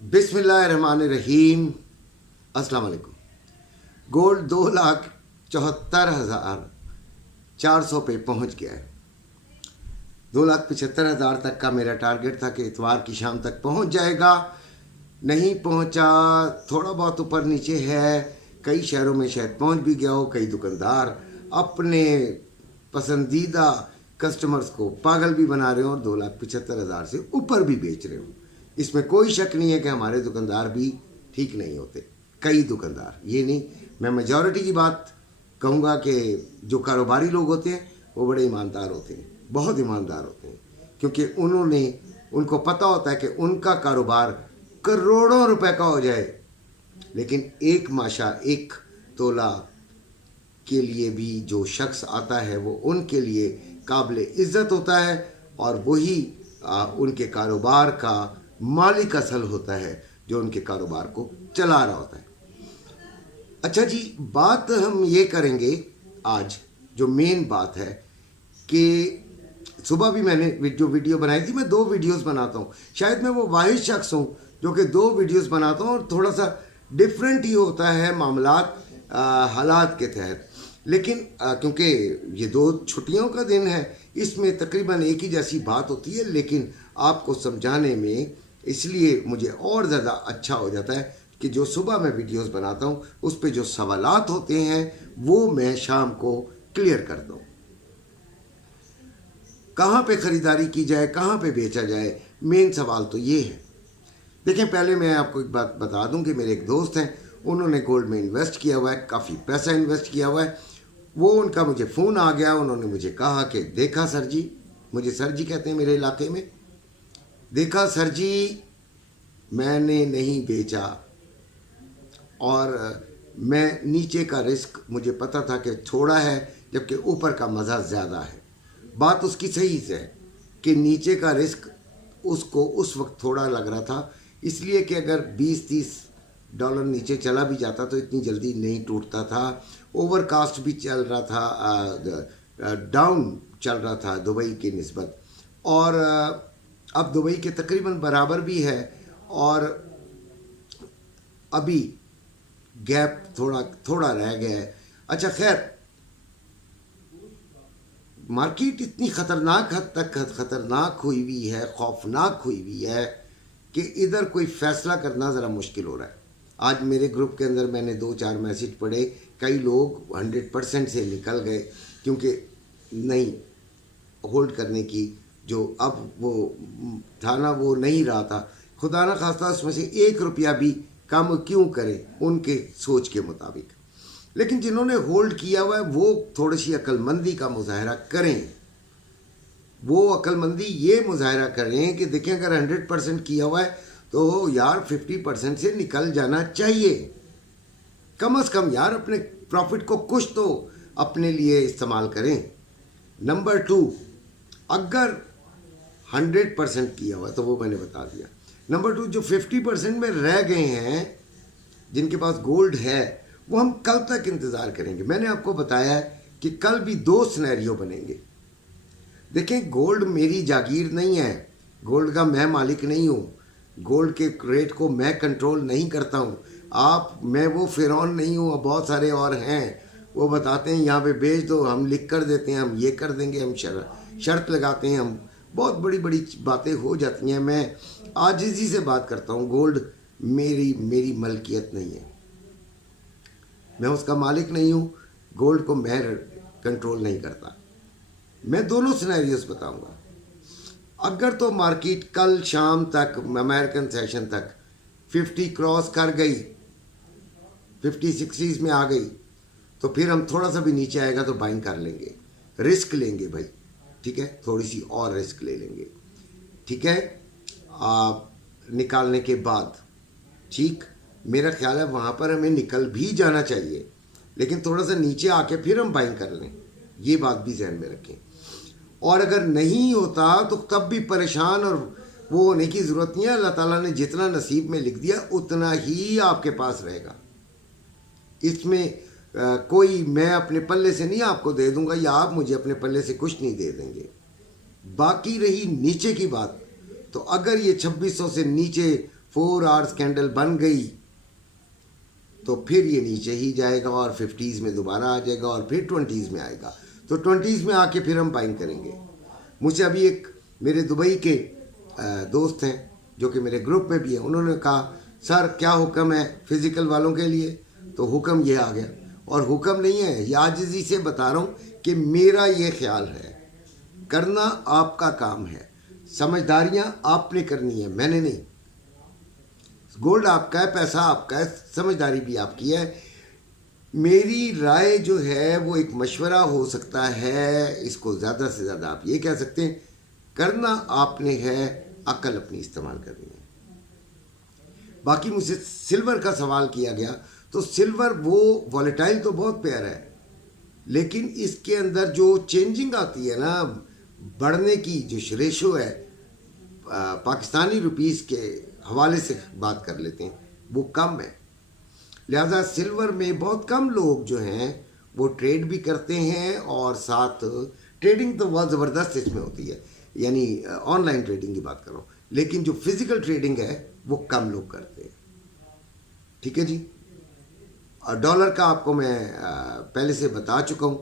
बिस्मिल्लाहिर्रहमानिर्रहीम। अस्सलाम वालेकुम। गोल्ड 2,74,400 पे पहुंच गया है। 2,75,000 तक का मेरा टारगेट था कि इतवार की शाम तक पहुंच जाएगा। नहीं पहुंचा, थोड़ा बहुत ऊपर नीचे है। कई शहरों में शायद पहुंच भी गया हो। कई दुकानदार अपने पसंदीदा कस्टमर्स को पागल भी बना रहे हो और 2,75,000 से ऊपर भी बेच रहे हो। इसमें कोई शक नहीं है कि हमारे दुकानदार भी ठीक नहीं होते। कई दुकानदार, ये नहीं, मैं मेजॉरिटी की बात कहूँगा कि जो कारोबारी लोग होते हैं वो बड़े ईमानदार होते हैं, बहुत ईमानदार होते हैं, क्योंकि उनको पता होता है कि उनका कारोबार करोड़ों रुपए का हो जाए, लेकिन एक माशा, एक तोला के लिए भी जो शख्स आता है वो उनके लिए काबिल इज़्ज़त होता है और वही उनके कारोबार का मालिक असल होता है, जो उनके कारोबार को चला रहा होता है। अच्छा जी, बात हम ये करेंगे आज, जो मेन बात है कि सुबह भी मैंने जो वीडियो बनाई थी, मैं 2 वीडियोस बनाता हूँ। शायद मैं वो वाहिद शख्स हूँ जो कि 2 वीडियोस बनाता हूँ और थोड़ा सा डिफरेंट ही होता है मामलात हालात के तहत। लेकिन क्योंकि ये 2 छुट्टियों का दिन है, इसमें तकरीबन एक ही जैसी बात होती है, लेकिन आपको समझाने में इसलिए मुझे और ज़्यादा अच्छा हो जाता है कि जो सुबह मैं वीडियोस बनाता हूँ उस पे जो सवालात होते हैं वो मैं शाम को क्लियर करता हूँ। कहाँ पे ख़रीदारी की जाए, कहाँ पे बेचा जाए, मेन सवाल तो ये है। देखें, पहले मैं आपको एक बात बता दूं कि मेरे एक दोस्त हैं, उन्होंने गोल्ड में इन्वेस्ट किया हुआ है, काफ़ी पैसा इन्वेस्ट किया हुआ है। वो उनका मुझे फ़ोन आ गया, उन्होंने मुझे कहा कि देखा सर जी, मुझे सर जी कहते हैं मेरे इलाके में, देखा सर जी मैंने नहीं बेचा और मैं नीचे का रिस्क मुझे पता था कि थोड़ा है, जबकि ऊपर का मज़ा ज़्यादा है। बात उसकी सही है कि नीचे का रिस्क उसको उस वक्त थोड़ा लग रहा था, इसलिए कि अगर 20-30 डॉलर नीचे चला भी जाता तो इतनी जल्दी नहीं टूटता था। ओवरकास्ट भी चल रहा था, डाउन चल रहा था दुबई की निस्बत, और अब दुबई के तकरीबन बराबर भी है और अभी गैप थोड़ा रह गया है। अच्छा खैर, मार्केट इतनी ख़तरनाक हद तक ख़तरनाक हुई हुई है, खौफनाक हुई हुई है कि इधर कोई फ़ैसला करना ज़रा मुश्किल हो रहा है। आज मेरे ग्रुप के अंदर मैंने 2-4 मैसेज पढ़े, कई लोग 100% से निकल गए क्योंकि नहीं होल्ड करने की जो अब वो था ना, वो नहीं रहा था। खुदा ना खास्ता उसमें से 1 रुपया भी कम क्यों करें उनके सोच के मुताबिक। लेकिन जिन्होंने होल्ड किया हुआ है वो थोड़ी सी अक्लमंदी का मुजाहरा करें। वो अक्लमंदी ये मुजाहरा करें कि देखें, अगर 100% किया हुआ है तो यार 50% से निकल जाना चाहिए। कम से कम यार अपने प्रॉफिट को कुछ तो अपने लिए इस्तेमाल करें। नंबर 2, अगर 100% किया हुआ तो वो मैंने बता दिया। नंबर 2, जो 50% में रह गए हैं, जिनके पास गोल्ड है, वो हम कल तक इंतज़ार करेंगे। मैंने आपको बताया है कि कल भी 2 सिनेरियो बनेंगे। देखें, गोल्ड मेरी जागीर नहीं है, गोल्ड का मैं मालिक नहीं हूँ, गोल्ड के रेट को मैं कंट्रोल नहीं करता हूँ। मैं वो फ़िरौन नहीं हूँ, बहुत सारे और हैं, वो बताते हैं यहाँ पे बेच दो, हम लिख कर देते हैं, हम ये कर देंगे, हम शर्त लगाते हैं, हम बहुत बड़ी बड़ी बातें हो जाती हैं। मैं आजिज़ी से बात करता हूँ, गोल्ड मेरी मलकियत नहीं है, मैं उसका मालिक नहीं हूँ, गोल्ड को मैं कंट्रोल नहीं करता। मैं दोनों सिनेरियोस बताऊंगा। अगर तो मार्केट कल शाम तक, अमेरिकन सेशन तक 50 क्रॉस कर गई, 50-60s में आ गई, तो फिर हम थोड़ा सा भी नीचे आएगा तो बाइंग कर लेंगे, रिस्क लेंगे भाई, ठीक है, थोड़ी सी और रिस्क ले लेंगे, ठीक है, निकालने के बाद। ठीक, मेरा ख्याल है वहाँ पर हमें निकल भी जाना चाहिए, लेकिन थोड़ा सा नीचे आके फिर हम बाइंग कर लें, ये बात भी जहन में रखें। और अगर नहीं होता तो तब भी परेशान और वो होने की ज़रूरत नहीं है। अल्लाह ताला ने जितना नसीब में लिख दिया उतना ही आपके पास रहेगा। इसमें कोई मैं अपने पल्ले से नहीं आपको दे दूंगा या आप मुझे अपने पल्ले से कुछ नहीं दे देंगे। बाकी रही नीचे की बात, तो अगर ये 2600 से नीचे 4 آورس کینڈل بن گئی تو پھر یہ نیچے ہی جائے گا اور 50s میں دوبارہ آ جائے گا اور پھر 20s میں آئے گا. تو 20s میں آ کے پھر ہم بائنگ کریں گے. مجھ سے ابھی ایک میرے دبئی کے دوست ہیں جو کہ میرے گروپ میں بھی ہیں, انہوں نے کہا سر کیا حکم ہے فزیکل والوں کے لیے؟ تو حکم یہ آ گیا, اور حکم نہیں ہے, یہ عاجزی سے بتا رہا ہوں کہ میرا یہ خیال ہے, کرنا آپ کا کام ہے, سمجھداریاں آپ نے کرنی ہے, میں نے نہیں. گولڈ آپ کا ہے, پیسہ آپ کا ہے, سمجھداری بھی آپ کی ہے. میری رائے جو ہے وہ ایک مشورہ ہو سکتا ہے, اس کو زیادہ سے زیادہ آپ یہ کہہ سکتے ہیں کرنا آپ نے ہے, عقل اپنی استعمال کرنی ہے. باقی مجھ سے سلور کا سوال کیا گیا, تو سلور وہ والیٹائل تو بہت پیارا ہے, لیکن اس کے اندر جو چینجنگ آتی ہے نا, بڑھنے کی جو ریشو ہے, پاکستانی روپیز کے حوالے سے بات کر لیتے ہیں, وہ کم ہے. لہذا سلور میں بہت کم لوگ جو ہیں وہ ٹریڈ بھی کرتے ہیں, اور ساتھ ٹریڈنگ تو بہت زبردست اس میں ہوتی ہے, یعنی آن لائن ٹریڈنگ کی بات کر رہا ہوں, لیکن جو فزیکل ٹریڈنگ ہے وہ کم لوگ کرتے ہیں. ٹھیک ہے جی. اور ڈالر کا آپ کو میں پہلے سے بتا چکا ہوں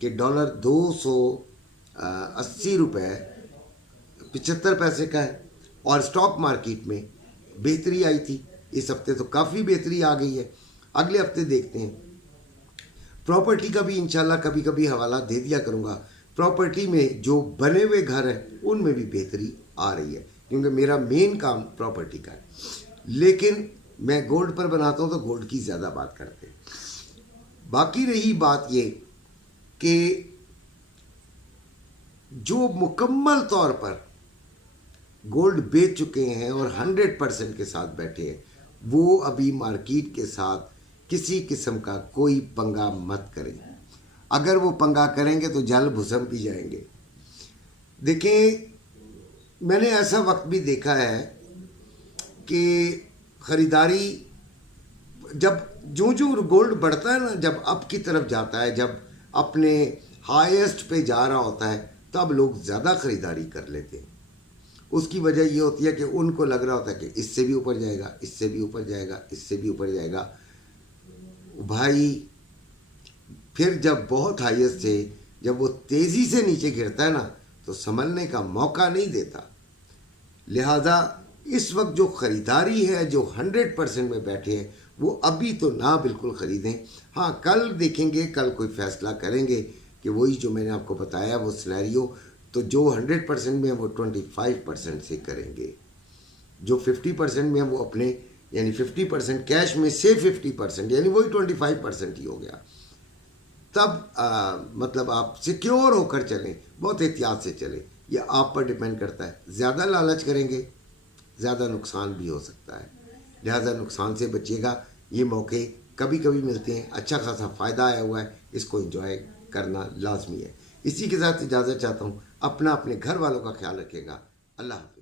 کہ ڈالر 280 روپے 75 پیسے کا ہے, اور اسٹاک مارکیٹ میں بہتری آئی تھی. اس ہفتے تو کافی بہتری آ گئی ہے, اگلے ہفتے دیکھتے ہیں. پراپرٹی کا بھی انشاءاللہ کبھی کبھی حوالہ دے دیا کروں گا. پراپرٹی میں جو بنے ہوئے گھر ہیں ان میں بھی بہتری آ رہی ہے, کیونکہ میرا مین کام پراپرٹی کا ہے. لیکن میں گولڈ پر بناتا ہوں تو گولڈ کی زیادہ بات کرتے ہیں. باقی رہی بات یہ کہ جو مکمل طور پر گولڈ بیچ چکے ہیں اور 100% کے ساتھ بیٹھے ہیں, وہ ابھی مارکیٹ کے ساتھ کسی قسم کا کوئی پنگا مت کریں. اگر وہ پنگا کریں گے تو جل بھسم بھی جائیں گے. دیکھیں, میں نے ایسا وقت بھی دیکھا ہے کہ خریداری جب جو گولڈ بڑھتا ہے نا, جب اپ کی طرف جاتا ہے, جب اپنے ہائیسٹ پہ جا رہا ہوتا ہے, تب لوگ زیادہ خریداری کر لیتے ہیں. اس کی وجہ یہ ہوتی ہے کہ ان کو لگ رہا ہوتا ہے کہ اس سے بھی اوپر جائے گا, اس سے بھی اوپر جائے گا, اس سے بھی اوپر جائے گا. بھائی پھر جب بہت ہائیسٹ سے جب وہ تیزی سے نیچے گرتا ہے نا, تو سنبھلنے کا موقع نہیں دیتا. لہذا اس وقت جو خریداری ہے, جو 100% میں بیٹھے ہیں, وہ ابھی تو نہ بالکل خریدیں. ہاں کل دیکھیں گے, کل کوئی فیصلہ کریں گے کہ وہی جو میں نے آپ کو بتایا وہ سینیریو, تو جو 100% میں وہ 25% سے کریں گے, جو 50% میں وہ اپنے یعنی 50% کیش میں سے 50% یعنی وہی 25% ہی ہو گیا. تب مطلب آپ سیکیور ہو کر چلیں, بہت احتیاط سے چلیں. یہ آپ پر ڈیپینڈ کرتا ہے. زیادہ لالچ کریں گے زیادہ نقصان بھی ہو سکتا ہے, لہذا نقصان سے بچیے گا. یہ موقع کبھی کبھی ملتے ہیں, اچھا خاصا فائدہ آیا ہوا ہے, اس کو انجوائے کرنا لازمی ہے. اسی کے ساتھ اجازت چاہتا ہوں. اپنے گھر والوں کا خیال رکھے گا. اللہ حافظ.